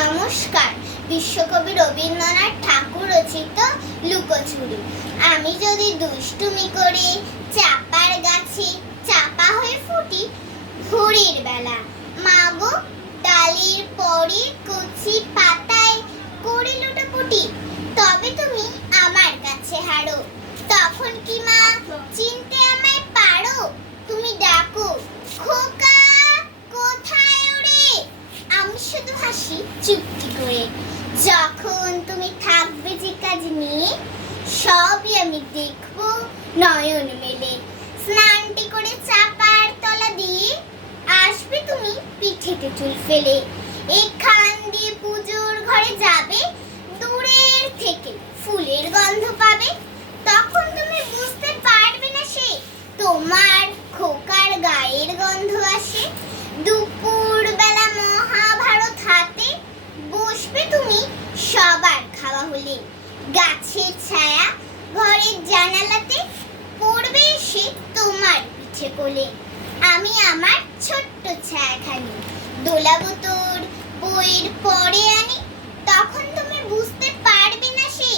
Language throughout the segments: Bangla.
নমস্কার। বিশ্বকবি রবীন্দ্রনাথ ঠাকুর রচিত লুকোচুরি। আমি যদি দুষ্টুমি করে চাপার গাছে চাপা হয়ে ফুটি, ভোরের বেলা মাগো ডালির পরে কচি পাতায় করে লুটোপুটি, তবে তুমি আমার কাছে হারো। তখন কি মা চিনতে আমায় পারো? তুমি ডাকো, খোকা কোথায় ওরে? আমি শুধু হাসি চুপটি করে। যখন তুমি থাকবে যে কাজ নিয়ে, সবই আমি দেখবো নয়ন মেলে। স্নানটি করে চাপার তলা দিয়ে আসবে তুমি পিঠেতে চুল ফেলে। এখান দিয়ে পুজোর ঘরে যাবে, দূরের থেকে ফুলের গন্ধ পাবে। তখন তুমি বুঝতে পারবে না সে তোমার খোকার গায়ের গন্ধ আসে। দুপুর বেলা মহাভারত হাতে বসবে তুমি সবার খাওয়া হলে। গাছের ছায়া ঘরের জানালাতে পড়বে এসে তোমার পিঠে কোলে। আমি আমার ছোট্ট ছায়াখানি দোলাবো তোর বইয়ের পরে আনি। তখন তুমি বুঝতে পারবে না সে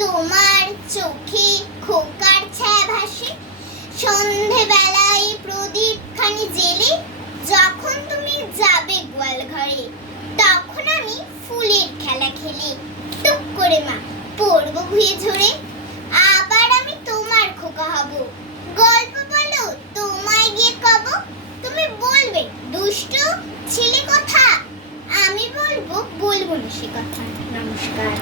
তোমার চোখে খোকার ছায়া ভাসে। সন্ধেবেলায় প্রদীপ খানি জেলে যখন তুমি যাবে গোয়াল ঘরে, তখন আমি ফুলের খেলা খেলি। টুক করে মা পড়বো ঘুয়ে ঝরে।